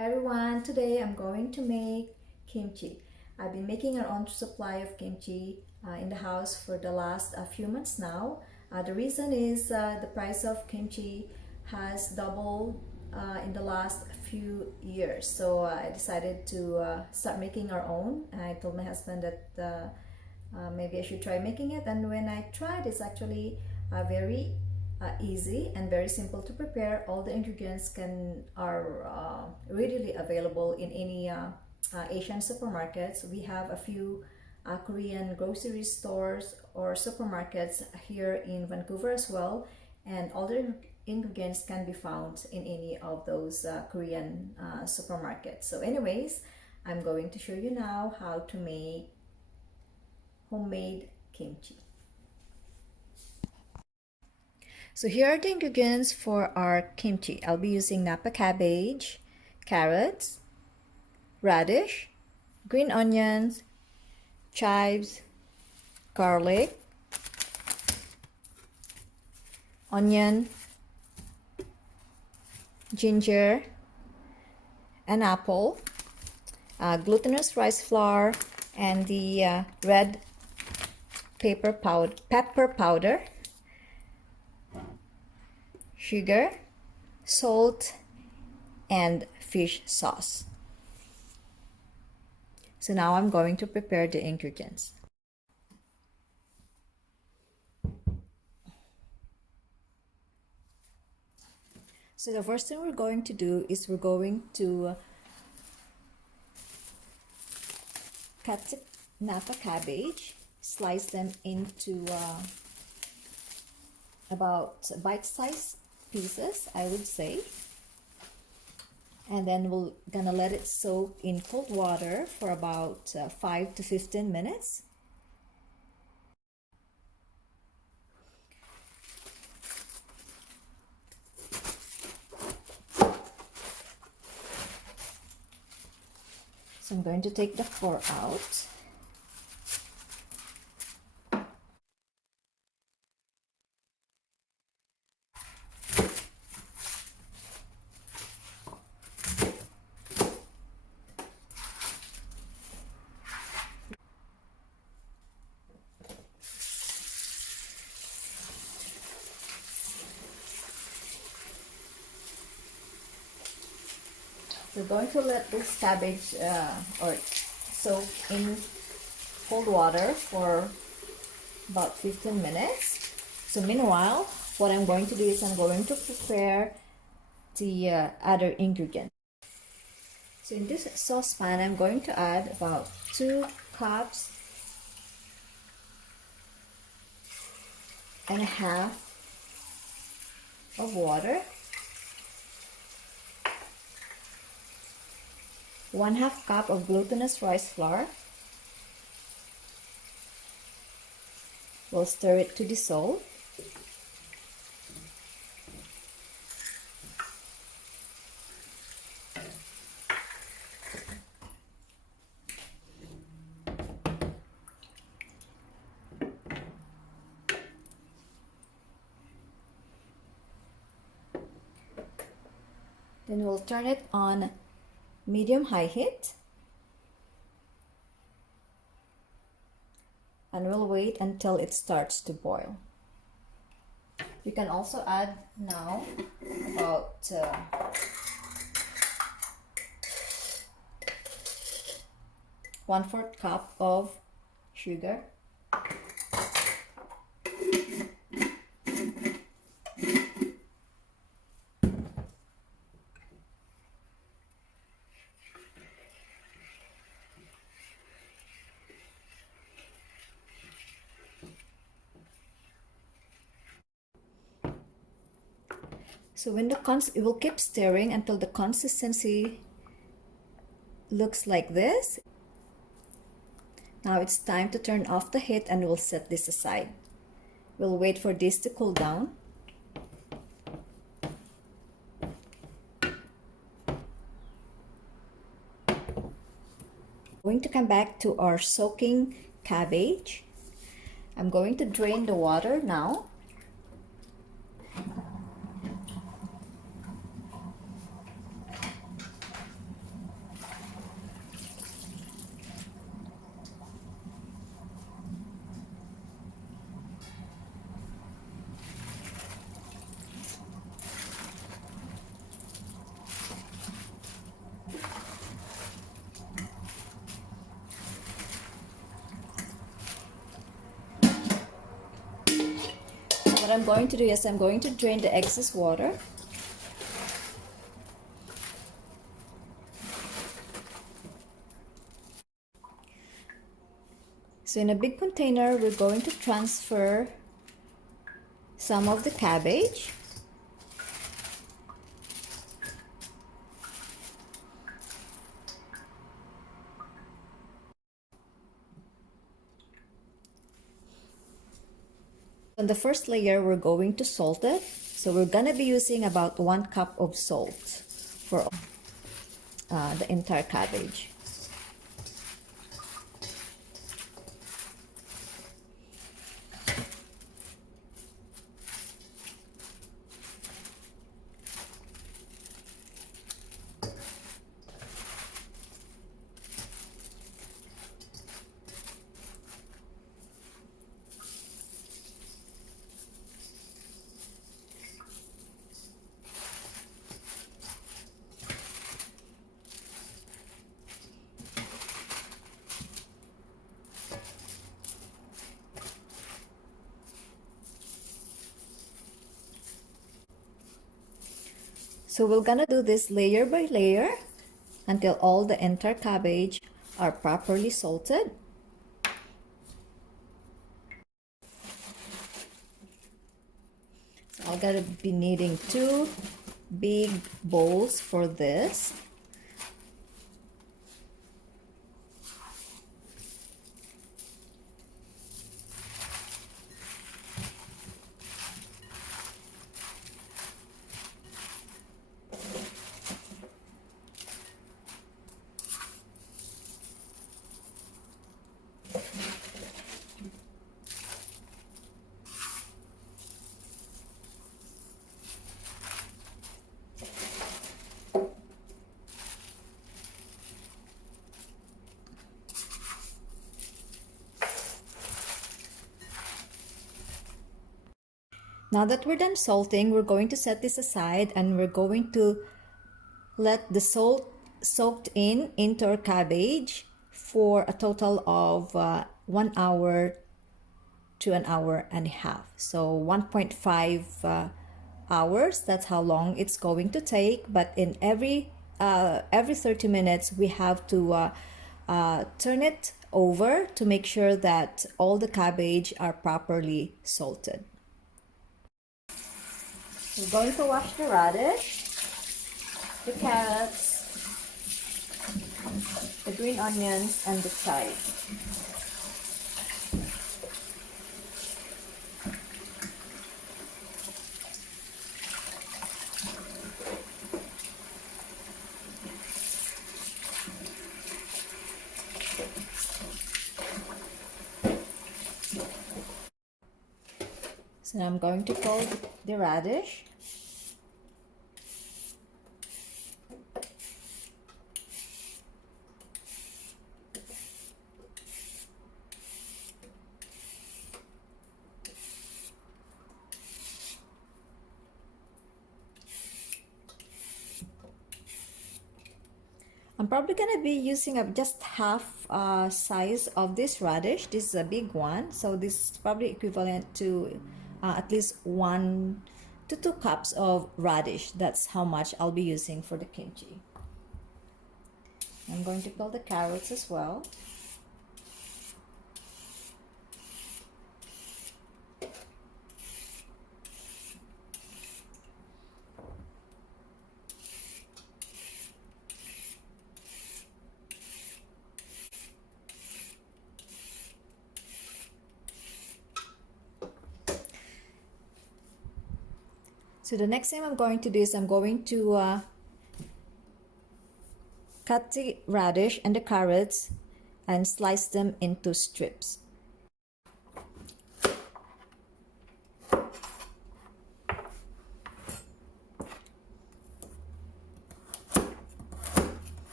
Hi everyone, today I'm going to make kimchi. I've been making our own supply of kimchi in the house for the last few months now. The reason is the price of kimchi has doubled in the last few years. So I decided to start making our own. I told my husband that maybe I should try making it, and when I tried, it's actually very easy and very simple to prepare. All the ingredients are readily available in any Asian supermarkets. We have a few Korean grocery stores or supermarkets here in Vancouver as well, and all the ingredients can be found in any of those Korean supermarkets. So anyways, I'm going to show you now how to make homemade kimchi. So here are the ingredients for our kimchi. I'll be using Napa cabbage, carrots, radish, green onions, chives, garlic, onion, ginger, an apple, glutinous rice flour, and the red pepper powder, sugar, salt, and fish sauce. So now I'm going to prepare the ingredients. So the first thing we're going to do is we're going to cut the Napa cabbage, slice them into about bite-sized pieces, I would say. And then we're gonna let it soak in cold water for about 5 to 15 minutes. So I'm going to take the flour out. We're going to let this cabbage or soak in cold water for about 15 minutes. So meanwhile, what I'm going to do is I'm going to prepare the other ingredients. So in this saucepan, I'm going to add about 2 cups and a half of water, 1/2 cup of glutinous rice flour. We'll stir it to dissolve. Then we'll turn it on medium-high heat, and we'll wait until it starts to boil. You can also add now about 1/4 cup of sugar, so when you will keep stirring until the consistency looks like this. Now it's time to turn off the heat and we'll set this aside. We'll wait for this to cool down. Going to come back to our soaking cabbage. I'm going to drain the water now. What I'm going to do is I'm going to drain the excess water. So in a big container, we're going to transfer some of the cabbage. On the first layer, we're going to salt it. So we're gonna be using about 1 cup of salt for the entire cabbage. So we're gonna do this layer by layer until all the entire cabbage are properly salted. So I'm gonna be needing 2 big bowls for this. Now that we're done salting, we're going to set this aside and we're going to let the salt soaked into our cabbage for a total of 1 hour to an hour and a half. So 1.5 hours, that's how long it's going to take. But in every 30 minutes, we have to turn it over to make sure that all the cabbage are properly salted. We're going to wash the radish, the carrots, the green onions, and the chives. So now I'm going to fold the radish. I'm probably gonna be using just half size of this radish. This is a big one, so this is probably equivalent to at least 1 to 2 cups of radish. That's how much I'll be using for the kimchi. I'm going to peel the carrots as well. So the next thing I'm going to do is I'm going to cut the radish and the carrots and slice them into strips.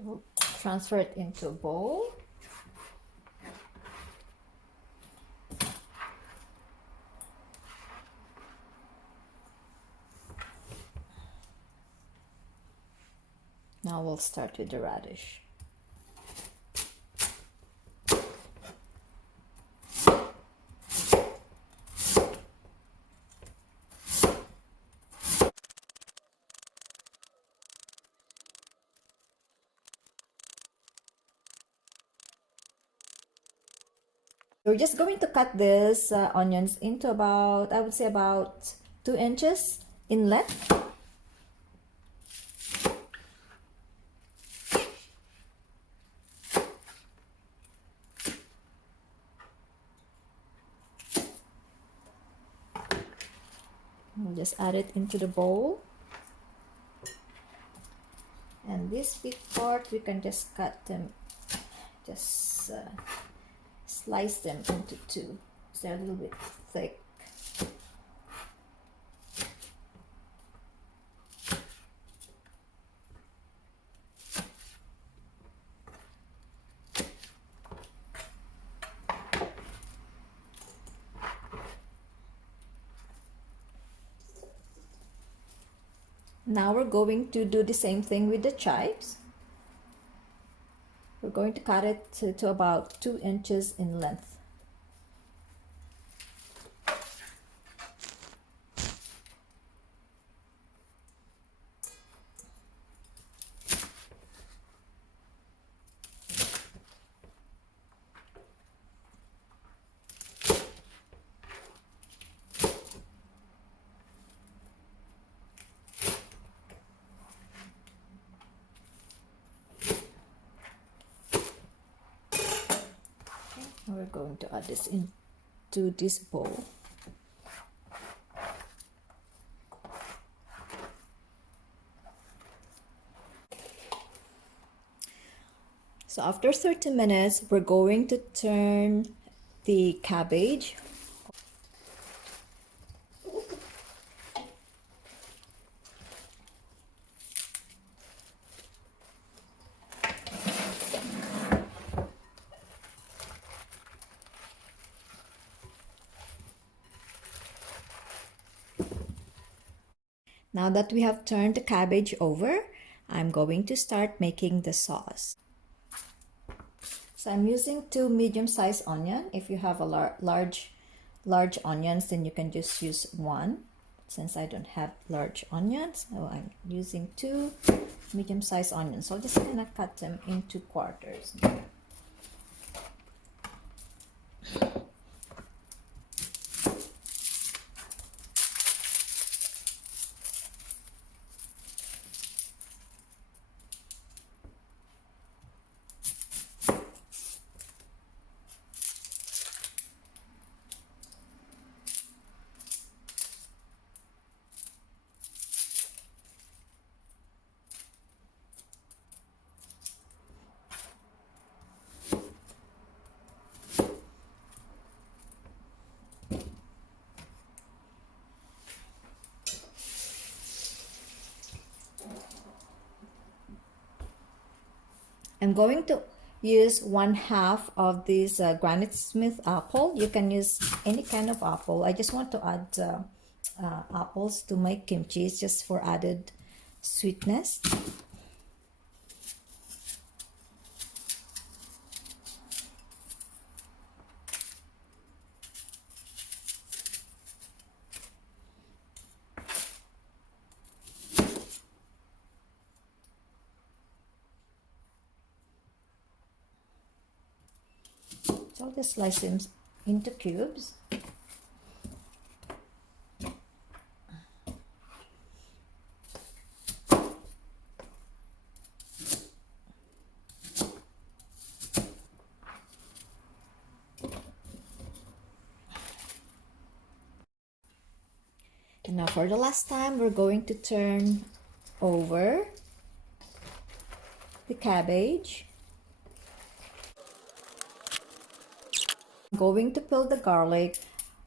We'll transfer it into a bowl. Now we'll start with the radish. We're just going to cut this onions into about, I would say about 2 inches in length. We'll just add it into the bowl. And this big part, we can just cut them, just slice them into two. So they're a little bit thick. Now we're going to do the same thing with the chives. We're going to cut it to about 2 inches in length. We're going to add this into this bowl. So after 30 minutes, we're going to turn the cabbage. Now that we have turned the cabbage over, I'm going to start making the sauce. So I'm using 2 medium-sized onions. If you have a large onions, then you can just use 1. Since I don't have large onions, so I'm using 2 medium-sized onions. So I'm just gonna cut them into quarters. I'm going to use 1/2 of this Granite Smith apple. You can use any kind of apple. I just want to add apples to my kimchi. It's just for added sweetness. So I'll just slice them into cubes. And now for the last time, we're going to turn over the cabbage. I'm going to peel the garlic.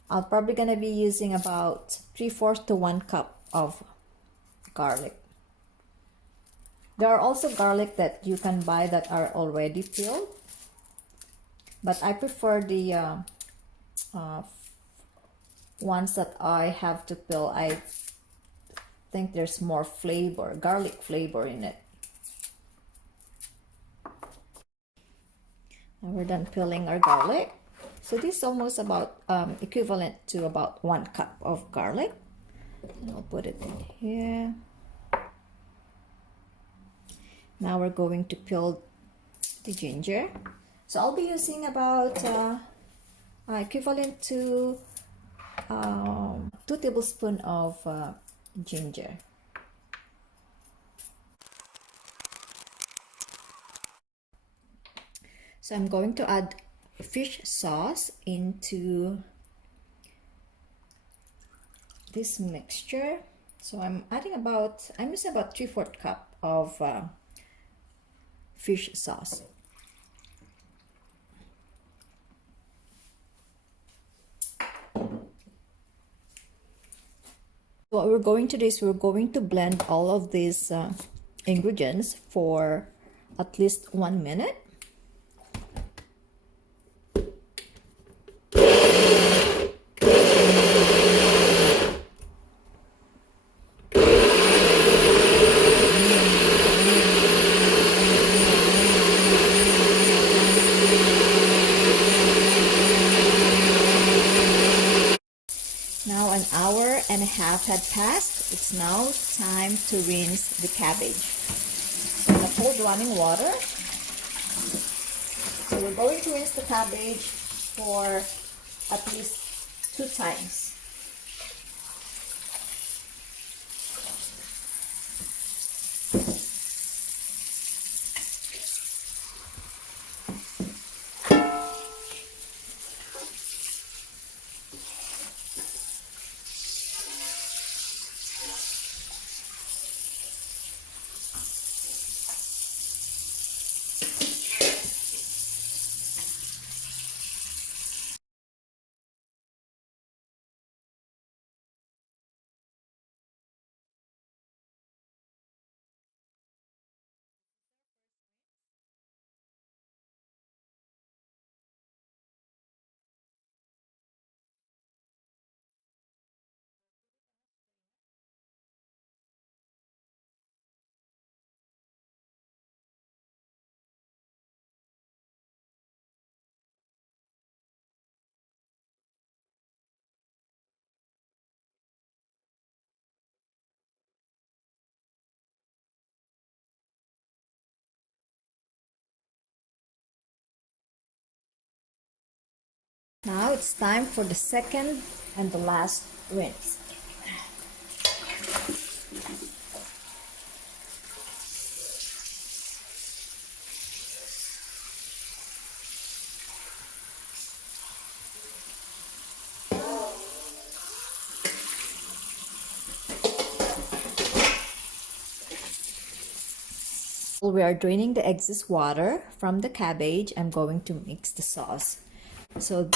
I'm probably gonna be using about 3/4 to 1 cup of garlic. There are also garlic that you can buy that are already peeled, but I prefer the ones that I have to peel. I think there's more flavor, garlic flavor in it. We're done peeling our garlic. So this is almost about equivalent to about 1 cup of garlic. And I'll put it in here. Now we're going to peel the ginger. So I'll be using about equivalent to 2 tablespoons of ginger. So I'm going to add fish sauce into this mixture. So I'm using about 3/4 cup of fish sauce. What we're going to do is we're going to blend all of these ingredients for at least 1 minute. Now an hour and a half had passed. It's now time to rinse the cabbage. So in the cold running water. So we're going to rinse the cabbage for at least 2 times. Now it's time for the second and the last rinse. While we are draining the excess water from the cabbage, I'm going to mix the sauce. So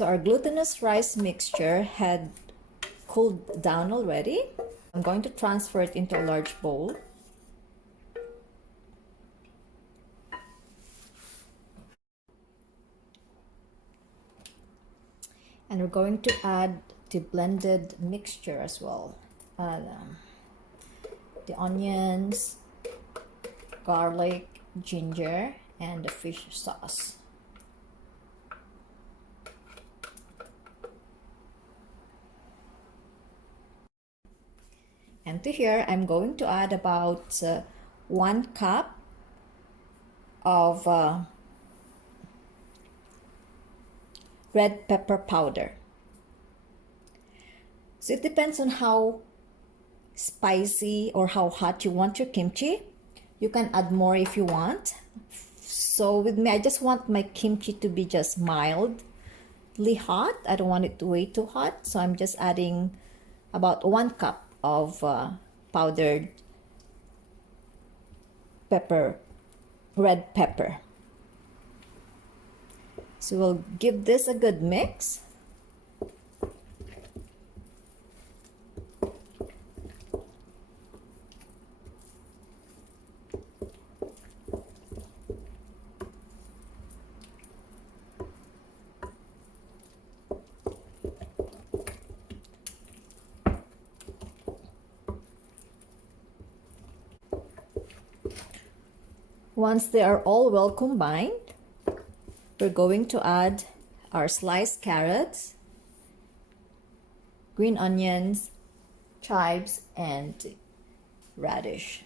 our glutinous rice mixture had cooled down already. I'm going to transfer it into a large bowl. And we're going to add the blended mixture as well. The onions, garlic, ginger, and the fish sauce. And to here, I'm going to add about 1 cup of red pepper powder. So it depends on how spicy or how hot you want your kimchi. You can add more if you want. So with me, I just want my kimchi to be just mildly hot. I don't want it way too hot. So I'm just adding about 1 cup of powdered pepper, red pepper. So we'll give this a good mix. Once they are all well combined, we're going to add our sliced carrots, green onions, chives, and radish.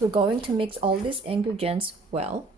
We're going to mix all these ingredients well.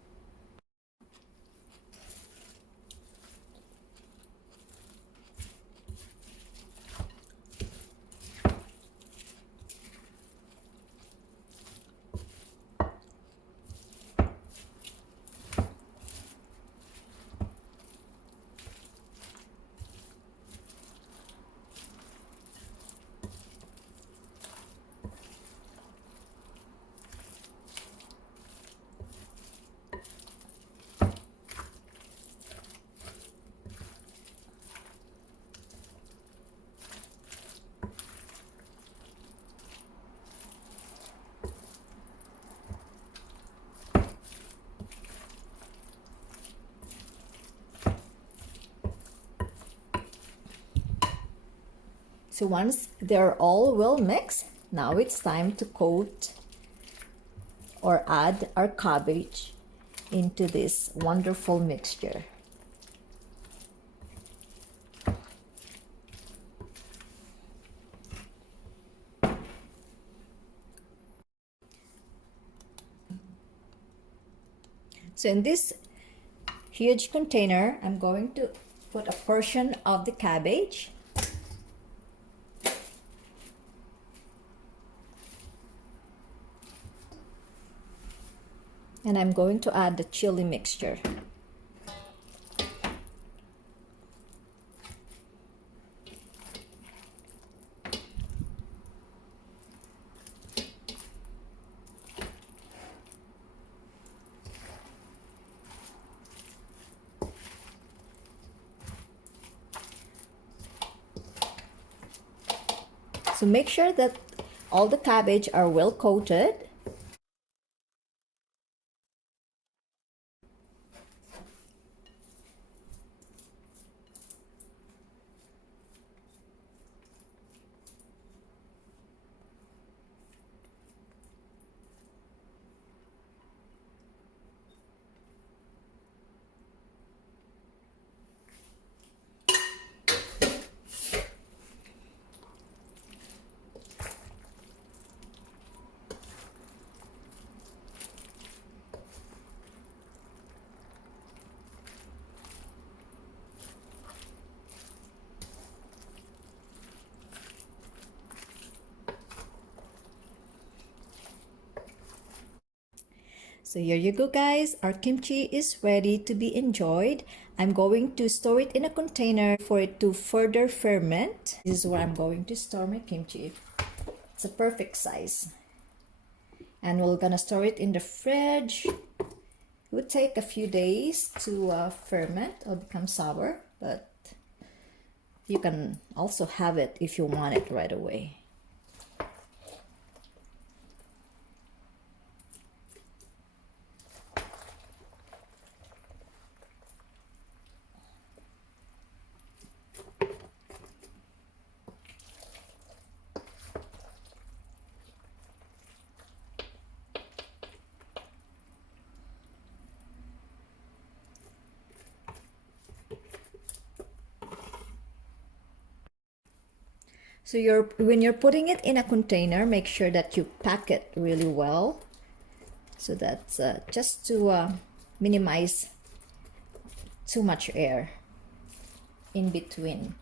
So once they're all well mixed, now it's time to coat or add our cabbage into this wonderful mixture. So in this huge container, I'm going to put a portion of the cabbage. And I'm going to add the chili mixture. So make sure that all the cabbage are well coated. So here you go, guys. Our kimchi is ready to be enjoyed. I'm going to store it in a container for it to further ferment. This is where I'm going to store my kimchi. It's a perfect size. And we're gonna store it in the fridge. It would take a few days to ferment or become sour, but you can also have it if you want it right away. So when you're putting it in a container, make sure that you pack it really well. So that's just to minimize too much air in between.